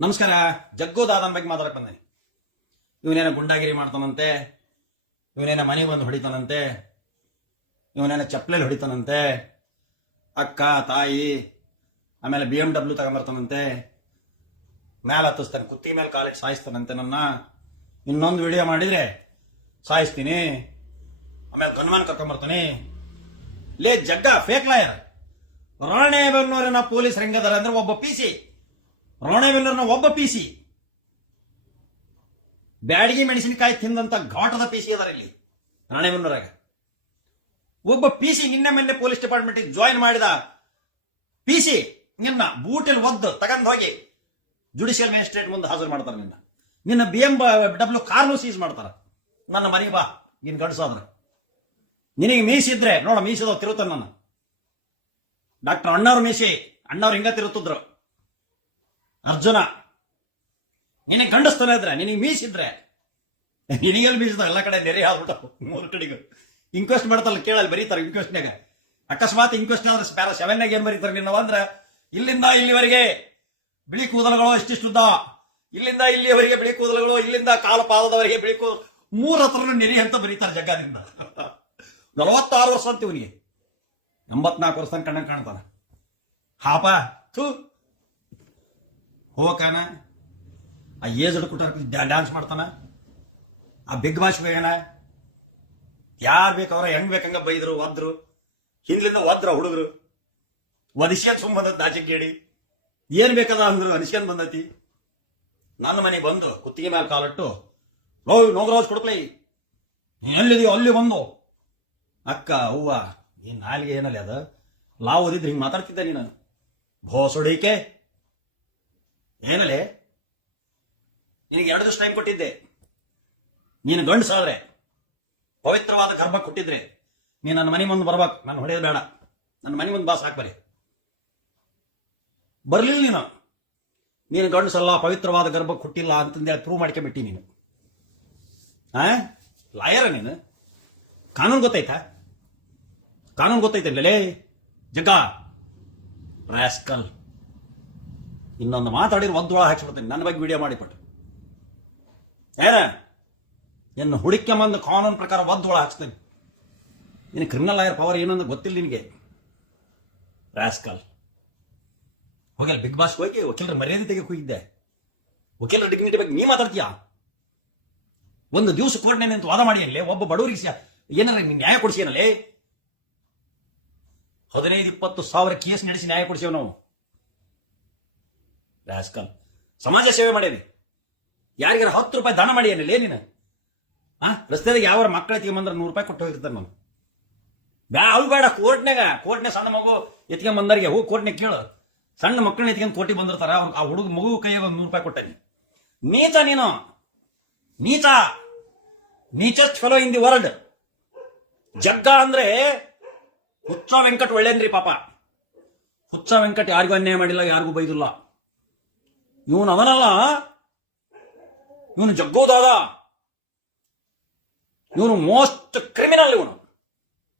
ನಮಸ್ಕಾರ. ಜಗ್ಗು ದಾದನ್ ಬಗ್ಗೆ ಮಾತಾಡಕ್ ಬಂದೇನೆ. ಇವನೇನ ಗುಂಡಾಗಿರಿ ಮಾಡ್ತಾನಂತೆ, ಇವನೇನ ಮನೆಗೆ ಬಂದು ಹೊಡಿತಾನಂತೆ, ಇವನೇನ ಚಪ್ಪಲೆಲ್ಲಿ ಹೊಡಿತಾನಂತೆ, ಅಕ್ಕ ತಾಯಿ ಆಮೇಲೆ BMW ತಗೊಂಬರ್ತಾನಂತೆ, ಮೇಲೆ ಹತ್ತಿಸ್ತಾನೆ, ಕುತ್ತಿ ಮೇಲೆ ಕಾಲಿಗೆ ಸಾಯಿಸ್ತಾನಂತೆ. ನನ್ನ ಇನ್ನೊಂದು ವಿಡಿಯೋ ಮಾಡಿದ್ರೆ ಸಾಯಿಸ್ತೀನಿ, ಆಮೇಲೆ ಗನ್ಮಾನ್ ಕರ್ಕೊಂಬರ್ತಾನೆ. ಲೇ ಜಗ್ಗ ಫೇಕ್ ಲಾಯರ್. ರಾಣೆಬೆನ್ನೂರಿನ ಪೊಲೀಸ್ ರಂಗದಾರ ಅಂದ್ರೆ ಒಬ್ಬ PC. ರಾಣೆಬೆನ್ನೂರಿನ ಒಬ್ಬ PC ಬ್ಯಾಡಗಿ ಮೆಣಸಿನಕಾಯಿ ತಿಂದಂತ ಘಾಟದ PC ಅದಾರ ಇಲ್ಲಿ ರಾಣೆಬೆನ್ನೂರಾಗ. ಒಬ್ಬ PC ನಿನ್ನೆ ಮೊನ್ನೆ ಪೊಲೀಸ್ ಡಿಪಾರ್ಟ್ಮೆಂಟ್ ಜಾಯಿನ್ ಮಾಡಿದ PC ನಿನ್ನ ಬೂಟಲ್ಲಿ ಒದ್ದು ತಗೊಂಡ್ ಹೋಗಿ ಜುಡಿಷಿಯಲ್ ಮ್ಯಾಜಿಸ್ಟ್ರೇಟ್ ಮುಂದೆ ಹಾಜರು ಮಾಡ್ತಾರೆ. ನಿನ್ನ BMW ಕಾರ್ನು ಸೀಸ್ ಮಾಡ್ತಾರ. ನನ್ನ ಮನೆಗೆ ಬಾ, ನೀನ್ ಗಡ್ಸಾದ್ರ. ನಿನಗೆ ಮೀಸಿದ್ರೆ ನೋಡ, ಮೀಸಿದ ತಿರುತ್ತಾನ. ನನ್ನ ಡಾಕ್ಟರ್ ಅಣ್ಣವ್ರ ಮೀಸಿ, ಅಣ್ಣವ್ರು ಹಿಂಗ ತಿರುತ್ತಿದ್ರು. ಅರ್ಜುನ ನಿನಗೆ ಗಂಡಸ್ತಾನೆ ಇದ್ರೆ, ನಿನಗೆ ಮೀಸಿದ್ರೆ, ನಿನಗೆಲ್ಲಿ ಮೀಸಿದ ಎಲ್ಲ ಕಡೆ ನೆರೆ ಹಾಕ್ಬಿಟ್ಟ. ಮೂರು ಕಡೆಗೂ ಇನ್ಕ್ವೆಸ್ಟ್ ಮಾಡ್ತಲ್ಲ, ಕೇಳಲ್ಲಿ ಬರೀತಾರೆ ಇನ್ಕ್ವೆಸ್ಟ್ನಾಗ. ಅಕಸ್ಮಾತ್ ಇನ್ಕ್ವೆಸ್ಟ್ ಆದ್ರೆ ಪ್ಯಾರ 7 ಏನ್ ಬರೀತಾರೆ ನಿನ್ನವ ಅಂದ್ರೆ, ಇಲ್ಲಿಂದ ಇಲ್ಲಿವರೆಗೆ ಬಿಳಿ ಕೂದಲುಗಳು ಇಷ್ಟಿಷ್ಟುದ್ದ, ಇಲ್ಲಿಂದ ಇಲ್ಲಿವರೆಗೆ ಬಿಳಿ ಕೂದಲುಗಳು, ಇಲ್ಲಿಂದ ಕಾಲ ಪಾದದವರೆಗೆ ಬಿಳಿ ಕೂದಲು, 3 ಹತ್ರ ನೆರಿ ಅಂತ ಬರೀತಾರೆ ಜಗ್ಗದಿಂದ. 46 ವರ್ಷ ಅಂತ ಇವನಿಗೆ, 84 ವರ್ಷ ಕಣ್ಣ ಕಾಣ್ತಾನ. ಹಾಪ ಥೂ ಹೋಗಾನ. ಆ ಏಜ್ ಹಿಡ್ಕೊಟ್ಟ ಡ್ಯಾನ್ಸ್ ಮಾಡ್ತಾನ. ಆ ಬಿಗ್ ಬಾಸ್ ಬೇಗನ ಯಾರು ಬೇಕವ್ರ ಹೆಂಗ್ ಬೇಕಂಗ ಬೈದ್ರು, ಒದ್ರು, ಹಿಂದ್ಲಿಂದ ಒದ್ರ ಹುಡುಗರು ಒದಿಸ್ಕೊಂಡ್ ಸುಮ್ ಬಂದತ್ ನಾಚಿಕೇಡಿ. ಏನ್ ಬೇಕದ ಅಂದ್ರು ಅನಿಸ್ಕೊಂಡ್ ಬಂದತಿ. ನನ್ನ ಮನೆಗೆ ಬಂದು ಕುತ್ತಿಗೆ ಮೇಲೆ ಕಾಲಿಟ್ಟು, ನೋಗ್ರಾಜ್ ಕೊಡ್ಕ್ಲೈ ಎಲ್ಲಿದೆಯೋ ಅಲ್ಲಿ ಬಂದು, ಅಕ್ಕ ಅವ್ವ ನೀನ್ ನಾಲಿಗೆ ಏನಲ್ಲಿ ಅದ ಲಾ ಓದಿದ್ರೆ ಹಿಂಗ್ ಮಾತಾಡ್ತಿದ್ದ ನೀನು. ಭೋಸೊಡಿಕೆ ಏನಲ್ಲೇ, ನಿನಗೆ 2 ದಿವಸ ಟೈಮ್ ಕೊಟ್ಟಿದ್ದೆ. ನೀನು ಗಂಡಸಾದ್ರೆ, ಪವಿತ್ರವಾದ ಗರ್ಭ ಕೊಟ್ಟಿದ್ರೆ ನೀನು ನನ್ನ ಮನೆ ಮುಂದೆ ಬರ್ಬೇಕು. ನಾನು ಹೊಡೆಯೋದು ಬೇಡ, ನನ್ನ ಮನೆ ಮುಂದೆ ಬಾಸ್ ಹಾಕ್ಬರಿ. ಬರ್ಲಿಲ್ಲ ನೀನು ಗಂಡಸಲ್ಲ, ಪವಿತ್ರವಾದ ಗರ್ಭ ಕೊಟ್ಟಿಲ್ಲ ಅಂತಂದೇಳಿ ಪ್ರೂವ್ ಮಾಡ್ಕೊಂಡ್ಬಿಟ್ಟಿ ನೀನು. ಲಾಯರ ನೀನು. ಕಾನೂನು ಗೊತ್ತೈತಾ? ಕಾನೂನು ಗೊತ್ತೈತಲ್ಲೇ ಜಗ್ಗ ರಾಸ್ಕಲ್. ಇನ್ನೊಂದು ಮಾತಾಡಿದ್ರೆ ಒದ್ದೊಳ ಹಾಕ್ಸ್ಬಿಡ್ತೇನೆ. ನನ್ನ ಬಗ್ಗೆ ವಿಡಿಯೋ ಮಾಡಿಬಿಟ್ಟು ಎನ್ನು ಹುಡುಕ್ಯಂಬಂದು ಕಾನೂನು ಪ್ರಕಾರ ಒದ್ದೊಳ ಹಾಕ್ಸ್ತೇನೆ. ನಿನ್ನ ಕ್ರಿಮಿನಲ್ ಲಾಯರ್ ಪವರ್ ಏನಂದ್ರೆ ಗೊತ್ತಿಲ್ಲ ನಿನಗೆ. ರಾಸ್ಕಲ್ ಹೋಗಲ್ಲ ಬಿಗ್ ಬಾಸ್ ಹೋಗಿ ವಕೀಲರ ಮರ್ಯಾದೆ ತೆಗೆಗೆ ಹೋಗಿದ್ದೆ. ವಕೀಲರ ಡಿಗ್ನಿಟಿ ಬಗ್ಗೆ ನೀ ಮಾತಾಡ್ತೀಯ? ಒಂದು ದಿವಸ ಕೋರ್ಟ್ನೇ ನಿಂತು ವಾದ ಮಾಡಿ ಅಲ್ಲೇ ಒಬ್ಬ ಬಡವರಿಗೆ ಏನಾರ ನ್ಯಾಯ ಕೊಡಿಸಿನಲ್ಲೇ. 15-20 ಸಾವಿರ ಕೇಸ್ ನಡೆಸಿ ನ್ಯಾಯ ಕೊಡಿಸೇವ್ ನಾವು. ರಾಸ್ಕಲ್ ಸಮಾಜ ಸೇವೆ ಮಾಡೇನಿ. ಯಾರಿಗಾರ 10 ರೂಪಾಯಿ ದಾನ ಮಾಡಿ ಏನಿಲ್ಲ ನೀನು. ರಸ್ತೆದಾಗ ಯಾವ ಮಕ್ಕಳ ಎತ್ಕೊಂಬಂದ್ರೆ 100 ರೂಪಾಯಿ ಕೊಟ್ಟು ಹೋಗಿರ್ತಾನೆ ನಾನು. ಅವು ಬೇಡ. ಕೋರ್ಟ್ನಾಗ ಸಣ್ಣ ಮಗು ಎತ್ಕೊಂಡ್ ಬಂದರಿಗೆ ಹೋಗಿ ಕೋರ್ಟ್ನಾಗ ಕೇಳು. ಸಣ್ಣ ಮಕ್ಕಳನ್ನ ಎತ್ಕೊಂಡ್ ಕೋರ್ಟಿ ಬಂದಿರ್ತಾರ, ಆ ಹುಡುಗ ಮಗು ಕೈಯಾಗ 100 ರೂಪಾಯಿ ಕೊಟ್ಟಾನಿ. ನೀಚ ನೀನು, ನೀಚ, ನೀಚೆಸ್ಟ್ ಫೆಲೋ ಇನ್ ದಿ ವರ್ಲ್ಡ್. ಜಗ್ಗ ಅಂದ್ರೆ ಹುಚ್ಚ ವೆಂಕಟ್ ಒಳ್ಳೇನ್ರಿ ಪಾಪ. ಹುಚ್ಚ ವೆಂಕಟ್ ಯಾರಿಗೂ ಅನ್ಯಾಯ ಮಾಡಿಲ್ಲ, ಯಾರಿಗೂ ಬೈದಿಲ್ಲ. ಇವನು ಅವನಲ್ಲ, ಇವನು ಜಗ್ಗೋದಾದ, ಇವನು ಮೋಸ್ಟ್ ಕ್ರಿಮಿನಲ್.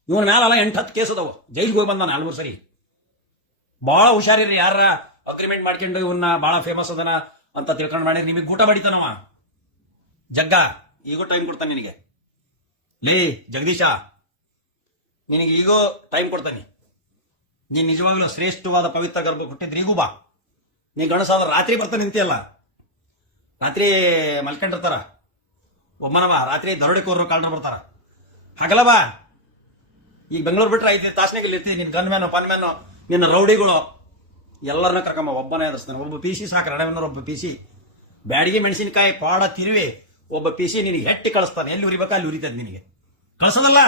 ಇವನ ಮ್ಯಾಲ 8-10 ಕೇಸ್ ಅದಾವ. ಜೈಲಿಗೆ ಹೋಗಿ ಬಂದಾನ 4 ಸರಿ. ಬಹಳ ಹುಷಾರಿರಿ. ಯಾರ ಅಗ್ರಿಮೆಂಟ್ ಮಾಡ್ಕೊಂಡು ಇವನ್ನ ಬಹಳ ಫೇಮಸ್ ಅದನ ಅಂತ ತಿಳ್ಕೊಂಡು ಮಾಡಿ ನಿಮಗೆ ಗೂಟ ಬಡಿತಾನವ ಜಗ್ಗ. ಈಗೂ ಟೈಮ್ ಕೊಡ್ತಾನೆ ನಿನಗೆ. ಲೇ ಜಗದೀಶ, ನಿನಗೆ ಈಗೋ ಟೈಮ್ ಕೊಡ್ತಾನೆ. ನೀನ್ ನಿಜವಾಗ್ಲೂ ಶ್ರೇಷ್ಠವಾದ ಪವಿತ್ರ ಗರ್ಭ ಕೊಟ್ಟಿದ್ರೆ ಈಗೂ ಬಾ. ನೀ ಗಣಸಾದ ರಾತ್ರಿ ಬರ್ತಾನೆ ನಿಂತಿಯಲ್ಲ, ರಾತ್ರಿ ಮಲ್ಕೊಂಡಿರ್ತಾರ. ಒಮ್ಮನವ ರಾತ್ರಿ ದರೋಡೆಕೋರ್ರು ಕಾಲ್ರು ಬರ್ತಾರ. ಹಾಗಲ್ಲ ಬಾ. ಈಗ ಬೆಂಗಳೂರು ಬಿಟ್ರೆ 5 ತಾಸ್ನಾಗ ಇಲ್ಲಿ ಇರ್ತೀವಿ. ನಿನ್ ಗನ್ ಮ್ಯಾನು, ಪನ್ ಮ್ಯಾನು, ನಿನ್ನ ರೌಡಿಗಳು ಎಲ್ಲರನ್ನ ಕರ್ಕಮ್ಮ. ಒಬ್ಬನೇ ಎದುರಿಸ್ತಾನೆ. ಒಬ್ಬ PC ಸಾಕು. ರಣವನ್ನೂರು ಒಬ್ಬ PC. ಬ್ಯಾಡಿಗೆ ಮೆಣಸಿನಕಾಯಿ ಪಾಡ ತಿರುವಿ ಒಬ್ಬ PC ನಿನಗೆ ಹೆಟ್ಟಿ ಕಳಿಸ್ತಾನೆ. ಎಲ್ಲಿ ಉರಿಬೇಕಾ ಅಲ್ಲಿ ಉರಿತದೆ. ನಿನಗೆ ಕಳ್ಸೋದಲ್ಲ,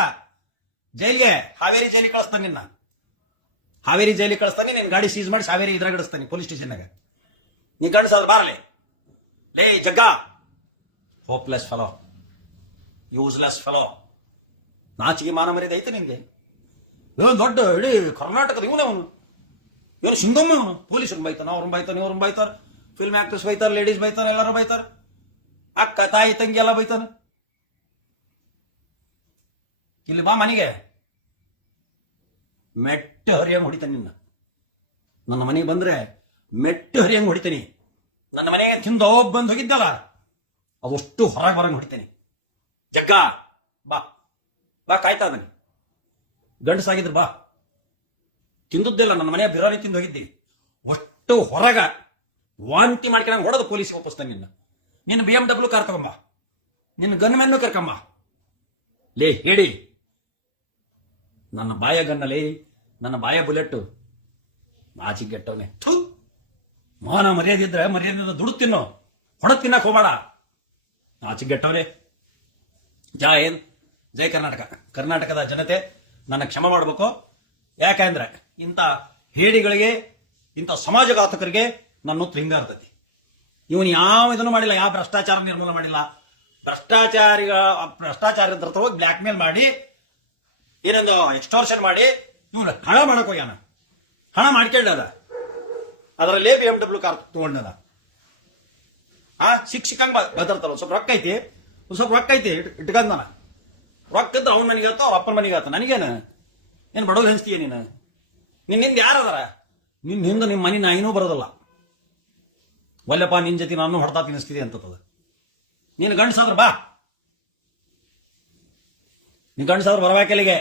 ಜೈಲಿಗೆ, ಹಾವೇರಿ ಜೈಲಿಗೆ ಕಳಿಸ್ತಾನೆ. ನಿನ್ನ ಹಾವೇರಿ ಜೈಲಿಗೆ ಕಳಿಸ್ತಾನೆ. ನಿನ್ನ ಗಾಡಿ ಸೀಸ್ ಮಾಡಿ ಹಾವೇರಿ ಇದ್ರಾಗ ಇಡಿಸ್ತಾನೆ, ಪೊಲೀಸ್ ಸ್ಟೇಷನ್ನಾಗ. ನೀ ಗಂಡಸಾದ್ರೆ ಬಾರಲೆ. ಲೇ ಜಗ್ಗ, ಹೋಪ್ಲೆಸ್ ಫೆಲೋ, ಯೂಸ್ಲೆಸ್ ಫೆಲೋ. ನಾಚಿಗೆ ಮಾನ ಮರ್ಯಾದೆ ಐತೆ ನಿನ್ಗೆ? ಇವನು ದೊಡ್ಡ ಇಡೀ ಕರ್ನಾಟಕದ ಇವನು ಇವನು ಸಿಂಗಮ್ಮ. ಇವನು ಪೊಲೀಸರು ಬೈತಾನ, ಅವ್ರನ್ನ ಬೈತಾನೆ, ಇವ್ರನ್ನ ಬೈತಾರ, ಫಿಲ್ಮ್ ಆಕ್ಟರ್ಸ್ ಬೈತಾರ, ಲೇಡೀಸ್ ಬೈತಾರ, ಎಲ್ಲರೂ ಬೈತಾರ, ಅಕ್ಕ ತಾಯಿ ತಂಗಿ ಎಲ್ಲ ಬೈತಾನ. ಇಲ್ಲಿ ಬಾ ಮನೆಗೆ, ಮೆಟ್ಟ ಹರಿಯಂಗ್ ಹೊಡಿತಾನೆ ನಿನ್ನ. ನನ್ನ ಮನೆಗೆ ಬಂದ್ರೆ ಮೆಟ್ಟ ಹರಿಯಂಗ್ ಹೊಡಿತಾನೆ. ನನ್ನ ಮನೆಗೆ ತಿಂದು ಬಂದು ಹೋಗಿದ್ದಲ್ಲ ಅದಷ್ಟು ಹೊರಗೆ ಬರಂಗ್ ಹೊಡಿತೇನೆ. ಜಗ್ಗ ಬಾ ಬಾ, ಕಾಯ್ತಾ ಬನ್ನಿ. ಗಂಡಸಾಗಿದ್ರು ಬಾ. ತಿಂದದ್ದಿಲ್ಲ, ನನ್ನ ಮನೆಯ ಬಿರಾನಿ ತಿಂದು ಹೋಗಿದ್ದಿ. ಅಷ್ಟು ಹೊರಗ ವಾಂತಿ ಮಾಡ್ಕೊಂಡಂಗೆ ಹೊಡೆದು ಪೊಲೀಸಿಗೆ ಒಪ್ಪಿಸ್ತಾನೆ ನಿನ್ನ. ನಿನ್ನ BMW ಕಾರ್ ತಗೊಂಬ, ನಿನ್ನ ಗನ್ಮೆನ್ನು ಕರ್ಕಂಬ. ಲೇ ಹೇಳಿ, ನನ್ನ ಬಾಯ ಗನ್ನಲೇ, ನನ್ನ ಬಾಯ ಬುಲೆಟ್ಟು. ನಾಚಿಗೆಟ್ಟವನೆ. ಥೂ, ಮಾನ ಮರ್ಯಾದೆ ಇದ್ರೆ ಮರ್ಯಾದೆ ದುಡ್ಡು ತಿನ್ನೋ, ಹೊಡೆದು ತಿನ್ನಕ್ ಹೋಗಬೇಡ. ನಾಚಿಗೆಟ್ಟವನೆ. ಜೈ ಹಿಂದ್, ಜೈ ಕರ್ನಾಟಕ. ಕರ್ನಾಟಕದ ಜನತೆ ನನ್ನ ಕ್ಷಮೆ ಮಾಡಬೇಕು. ಯಾಕಂದ್ರೆ ಇಂಥ ಹೇಡಿಗಳಿಗೆ, ಇಂಥ ಸಮಾಜಘಾತಕರಿಗೆ ನನ್ನ ಹೊತ್ತು ಹಿಂಗಾರ್ತತಿ. ಇವನು ಯಾವ ಇದನ್ನು ಮಾಡಿಲ್ಲ, ಯಾವ ಭ್ರಷ್ಟಾಚಾರ ನಿರ್ಮೂಲನೆ ಮಾಡಿಲ್ಲ. ಭ್ರಷ್ಟಾಚಾರದ ಹತ್ರ ಹೋಗಿ ಬ್ಲ್ಯಾಕ್ ಮೇಲ್ ಮಾಡಿ, ಏನೊಂದು ಎಕ್ಸ್ಟೋರ್ಷನ್ ಮಾಡಿ ಇವನು ಹಣ ಮಾಡಕ್ ಹೋಗ್ಯಾನ. ಹಣ ಮಾಡ್ಕೊಂಡದ, ಅದರಲ್ಲೇ BMW ಕಾರ್ ತಗೊಂಡದ. ಸಿಕ್ಕಂಗ್ ಬದರ್ತಾರ. ಸ್ವಲ್ಪ ರೊಕ್ಕ ಐತಿ, ಸ್ವಲ್ಪ ರೊಕ್ಕ ಐತಿ ಇಟ್ಕೊಂಡ. ರೊಕ್ಕ ಇದ್ರೆ ಅವ್ನ ಮನೆಗಾತ, ಅವ್ರ ಅಪ್ಪನ ಮನೆಗಾತ. ನನಗೇನು ಏನ್ ಬಡವ್ರು ಹಂಚ್ತೀಯ ನೀನು? ನಿನ್ನಿಂದ ಯಾರದಾರ? ನಿನ್ನ ಹಿಂದೆ ನಿಮ್ಮ ಮನೆ ನಾಯಿನೂ ಬರೋದಲ್ಲ. ಒಲ್ಲಪ್ಪ, ನಿನ್ ಜೊತೆ ನಾನು ಹೊಡ್ತಾ ತಿನ್ನಿಸ್ತಿದೆ ಅಂತದ. ನೀನು ಗಂಡಸಾದ್ರ ಬಾ, ನೀನ್ ಗಂಡಸಾದ್ರು ಬರಬೇಕಲ್ಲಿಗೆ.